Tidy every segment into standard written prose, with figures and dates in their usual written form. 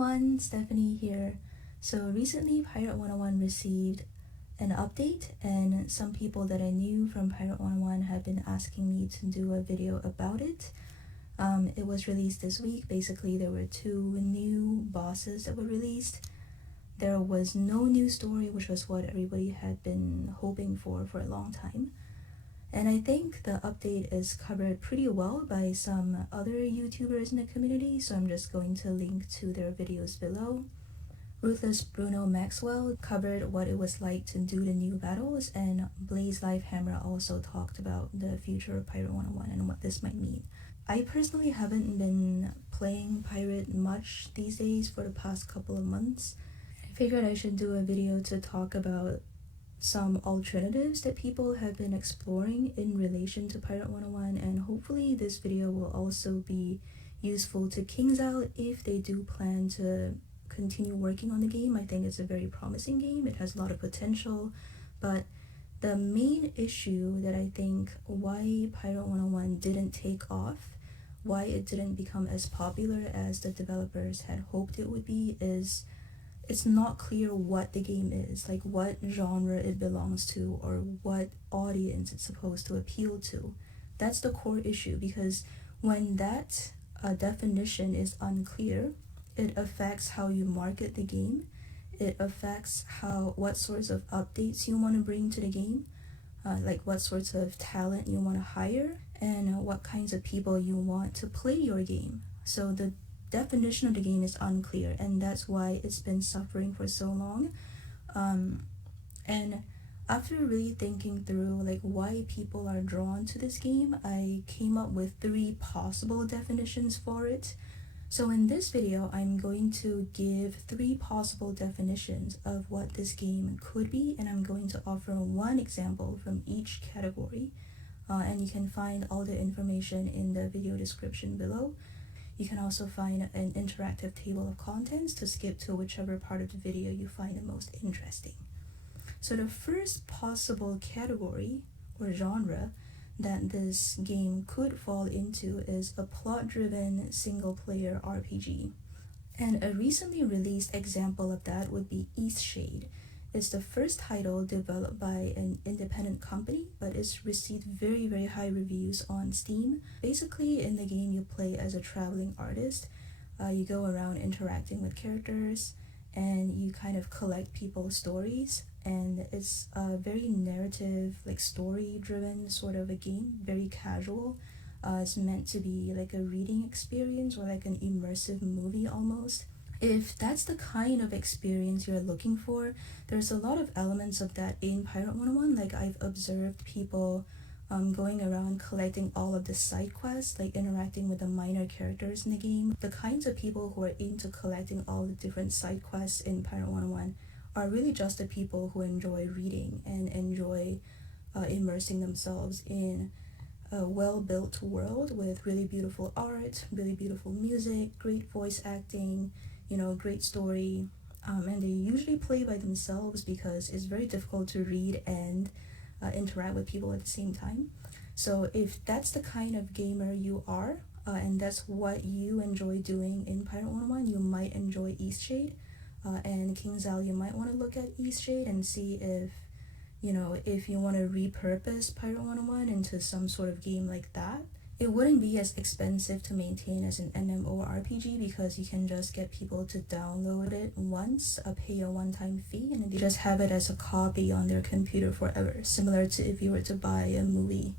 everyone, Stephanie here. So recently Pirate101 received an update, and some people that I knew from Pirate101 have been asking me to do a video about it. It was released this week. Basically there were 2 new bosses that were released. There was no new story, which was what everybody had been hoping for a long time. And I think the update is covered pretty well by some other YouTubers in the community, so I'm just going to link to their videos below. Ruthless Bruno Maxwell covered what it was like to do the new battles, and Blaze Lifehammer also talked about the future of Pirate101 and what this might mean. I personally haven't been playing Pirate much these days for the past couple of months. I figured I should do a video to talk about some alternatives that people have been exploring in relation to Pirate101, and hopefully this video will also be useful to KingsIsle if they do plan to continue working on the game. I think it's a very promising game. It has a lot of potential, but the main issue that I think why Pirate101 didn't take off, why it didn't become as popular as the developers had hoped it would be, is it's not clear what the game is, like what genre it belongs to or what audience it's supposed to appeal to. That's the core issue, because when that definition is unclear, it affects how you market the game. It affects what sorts of updates you want to bring to the game, like what sorts of talent you want to hire, and what kinds of people you want to play your game. So the definition of the game is unclear, and that's why it's been suffering for so long. And after really thinking through like why people are drawn to this game, I came up with 3 possible definitions for it. So in this video, I'm going to give 3 possible definitions of what this game could be, and I'm going to offer 1 example from each category. And you can find all the information in the video description below. You can also find an interactive table of contents to skip to whichever part of the video you find the most interesting. So the first possible category or genre that this game could fall into is a plot-driven single-player RPG. And a recently released example of that would be Eastshade. It's the first title developed by an independent company, but it's received very, very high reviews on Steam. Basically, in the game, you play as a traveling artist. You go around interacting with characters, and you kind of collect people's stories. And it's a very narrative, like story-driven sort of a game, very casual. It's meant to be like a reading experience or like an immersive movie almost. If that's the kind of experience you're looking for, there's a lot of elements of that in Pirate101. Like I've observed people going around collecting all of the side quests, like interacting with the minor characters in the game. The kinds of people who are into collecting all the different side quests in Pirate101 are really just the people who enjoy reading and enjoy immersing themselves in a well-built world with really beautiful art, really beautiful music, great voice acting, great story, and they usually play by themselves because it's very difficult to read and interact with people at the same time. So if that's the kind of gamer you are, and that's what you enjoy doing in Pirate101, you might enjoy Eastshade. And KingsIsle, you might want to look at Eastshade and see if you want to repurpose Pirate101 into some sort of game like that. It wouldn't be as expensive to maintain as an MMORPG because you can just get people to download it once, pay a one-time fee, and they just have it as a copy on their computer forever, similar to if you were to buy a movie.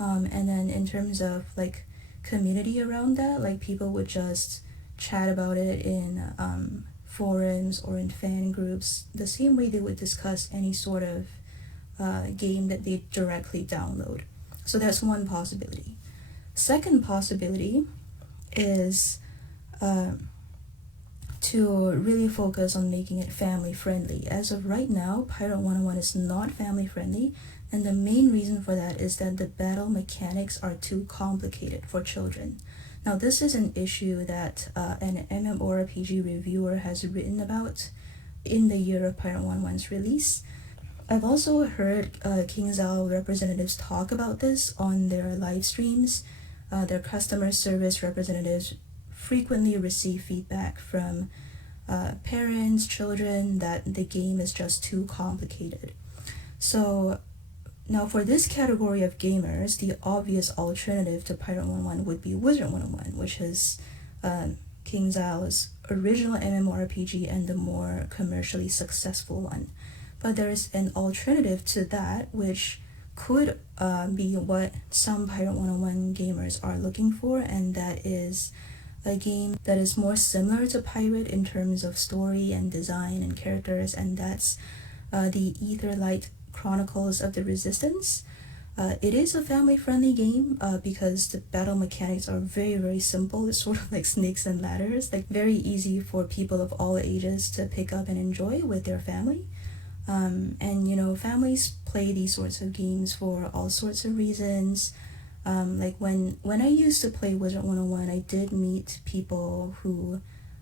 And then in terms of like community around that, like people would just chat about it in forums or in fan groups, the same way they would discuss any sort of game that they directly download. So that's one possibility. Second possibility is to really focus on making it family friendly. As of right now, Pirate101 is not family friendly, and the main reason for that is that the battle mechanics are too complicated for children. Now this is an issue that an MMORPG reviewer has written about in the year of Pirate101's release. I've also heard KingsIsle representatives talk about this on their live streams. Their customer service representatives frequently receive feedback from parents, children, that the game is just too complicated. So now for this category of gamers, the obvious alternative to Pirate101 would be Wizard101, which is KingsIsle's original MMORPG and the more commercially successful one. But there's an alternative to that, which could be what some Pirate101 gamers are looking for, and that is a game that is more similar to Pirate in terms of story and design and characters, and that's the Aetherlight Chronicles of the Resistance. It is a family-friendly game because the battle mechanics are very, very simple. It's sort of like snakes and ladders, like very easy for people of all ages to pick up and enjoy with their family. And you know, families play these sorts of games for all sorts of reasons. Like when I used to play Wizard101, I did meet people who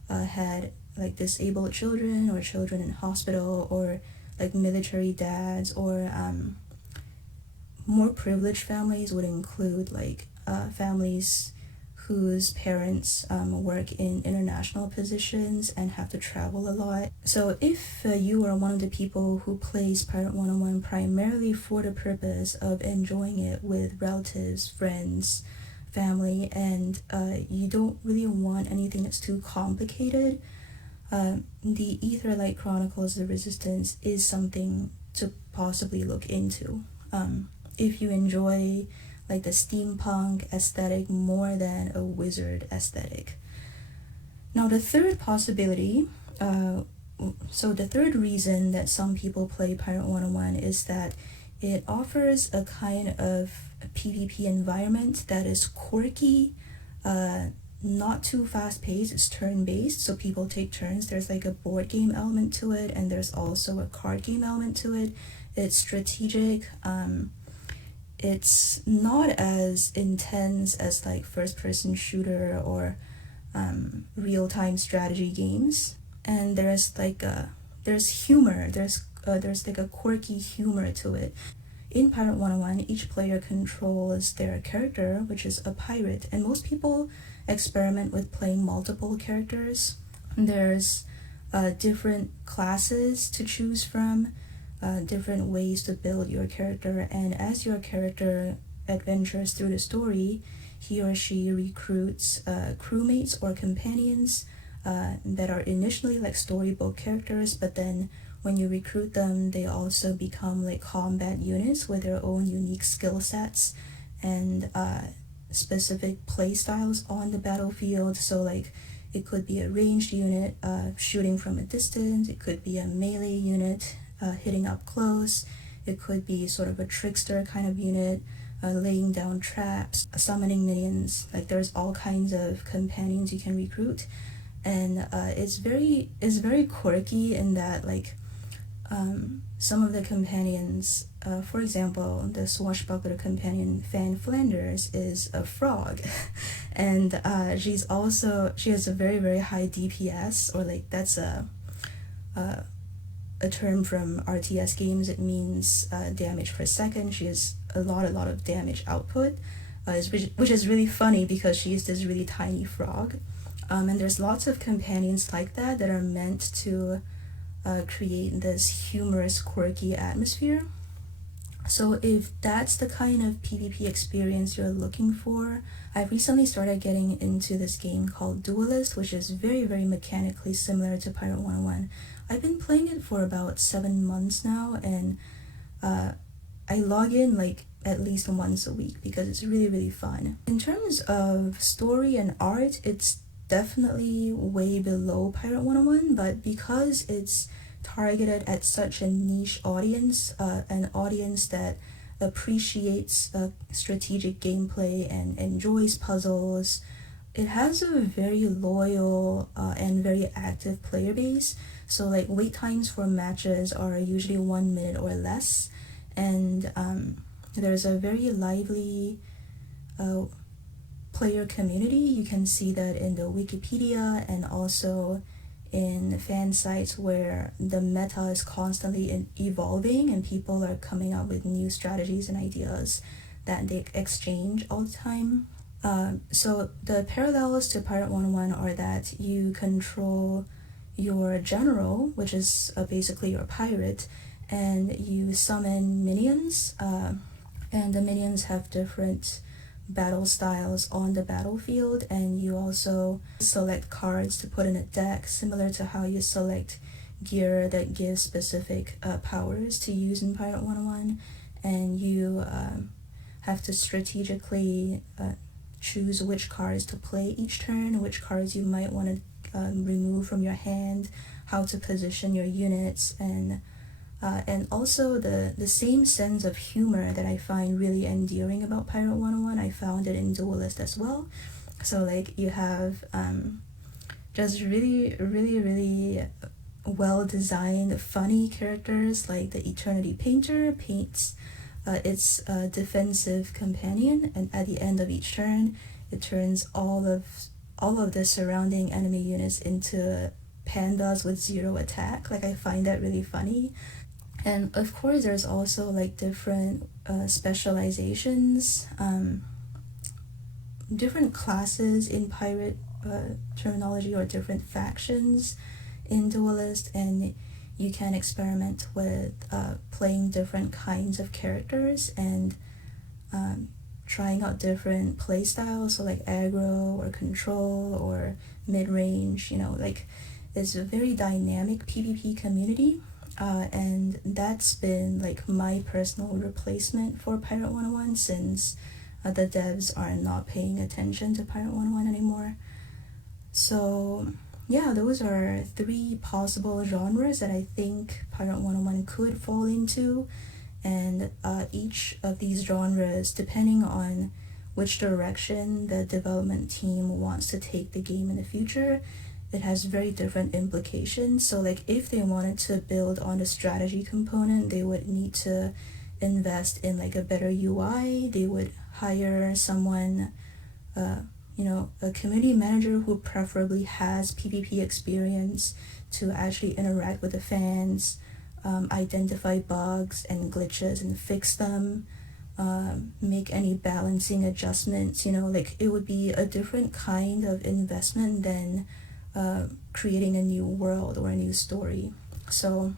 had like disabled children or children in hospital, or like military dads, or more privileged families would include like families whose parents work in international positions and have to travel a lot. So if you are one of the people who plays Pirate101 primarily for the purpose of enjoying it with relatives, friends, family, and you don't really want anything that's too complicated, the Aetherlight Chronicles of the Resistance is something to possibly look into. If you enjoy like the steampunk aesthetic more than a wizard aesthetic. Now the third possibility, so the third reason that some people play Pirate101 is that it offers a kind of PvP environment that is quirky, not too fast-paced. It's turn-based, so people take turns. There's like a board game element to it, and there's also a card game element to it. It's strategic. It's not as intense as like first-person shooter or real-time strategy games. And there's like there's humor. There's like a quirky humor to it. In Pirate101, each player controls their character, which is a pirate, and most people experiment with playing multiple characters. There's different classes to choose from, different ways to build your character, and as your character adventures through the story, he or she recruits crewmates or companions that are initially like storybook characters, but then when you recruit them, they also become like combat units with their own unique skill sets and specific play styles on the battlefield. So like it could be a ranged unit shooting from a distance, it could be a melee unit hitting up close, it could be sort of a trickster kind of unit laying down traps, summoning minions. Like there's all kinds of companions you can recruit, and it's very quirky in that like some of the companions, for example, the swashbuckler companion Fan Flanders is a frog, and she has a very high DPS, or like that's a term from RTS games. It means damage per second. She has a lot of damage output, which is really funny because she's this really tiny frog. And there's lots of companions like that are meant to create this humorous, quirky atmosphere. So if that's the kind of PvP experience you're looking for, I recently started getting into this game called Duelyst, which is very mechanically similar to Pirate101. I've been playing it for about 7 months now, and I log in like at least once a week because it's really fun. In terms of story and art, it's definitely way below Pirate101, but because it's targeted at such a niche audience, an audience that appreciates strategic gameplay and enjoys puzzles, it has a very loyal and very active player base. So like wait times for matches are usually 1 minute or less, and there's a very lively player community. You can see that in the Wikipedia and also in fan sites where the meta is constantly evolving and people are coming up with new strategies and ideas that they exchange all the time. So the parallels to Pirate101 are that you control your general, which is basically your pirate, and you summon minions, and the minions have different battle styles on the battlefield, and you also select cards to put in a deck, similar to how you select gear that gives specific powers to use in Pirate 101, and you have to strategically choose which cards to play each turn, which cards you might want to remove from your hand, how to position your units, and also the same sense of humor that I find really endearing about Pirate 101, I found it in Duelyst as well. So like you have just really well designed funny characters, like the Eternity Painter paints its defensive companion, and at the end of each turn it turns all of the surrounding enemy units into pandas with 0 attack. Like I find that really funny. And of course there's also like different specializations, different classes in pirate terminology, or different factions in Duelyst, and you can experiment with playing different kinds of characters and trying out different play styles, so like aggro or control or mid-range, you know, like it's a very dynamic PvP community, and that's been like my personal replacement for Pirate 101 since the devs are not paying attention to Pirate 101 anymore. So yeah, those are 3 possible genres that I think Pirate 101 could fall into, and each of these genres, depending on which direction the development team wants to take the game in the future, it has very different implications. So like if they wanted to build on the strategy component, they would need to invest in like a better UI. They would hire someone, you know, a community manager who preferably has PvP experience to actually interact with the fans, identify bugs and glitches and fix them, make any balancing adjustments, you know, like it would be a different kind of investment than creating a new world or a new story. So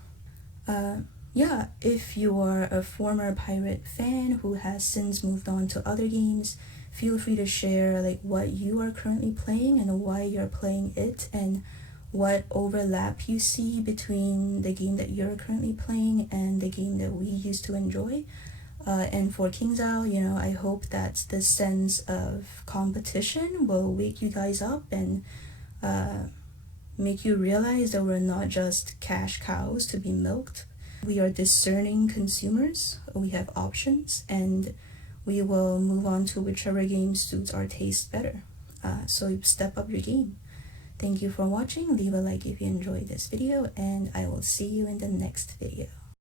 yeah, if you are a former pirate fan who has since moved on to other games, feel free to share like what you are currently playing and why you're playing it, and what overlap you see between the game that you're currently playing and the game that we used to enjoy. And for KingsIsle, you know, I hope that this sense of competition will wake you guys up and make you realize that we're not just cash cows to be milked. We are discerning consumers, we have options, and we will move on to whichever game suits our taste better. So step up your game. Thank you for watching. Leave a like if you enjoyed this video, and I will see you in the next video.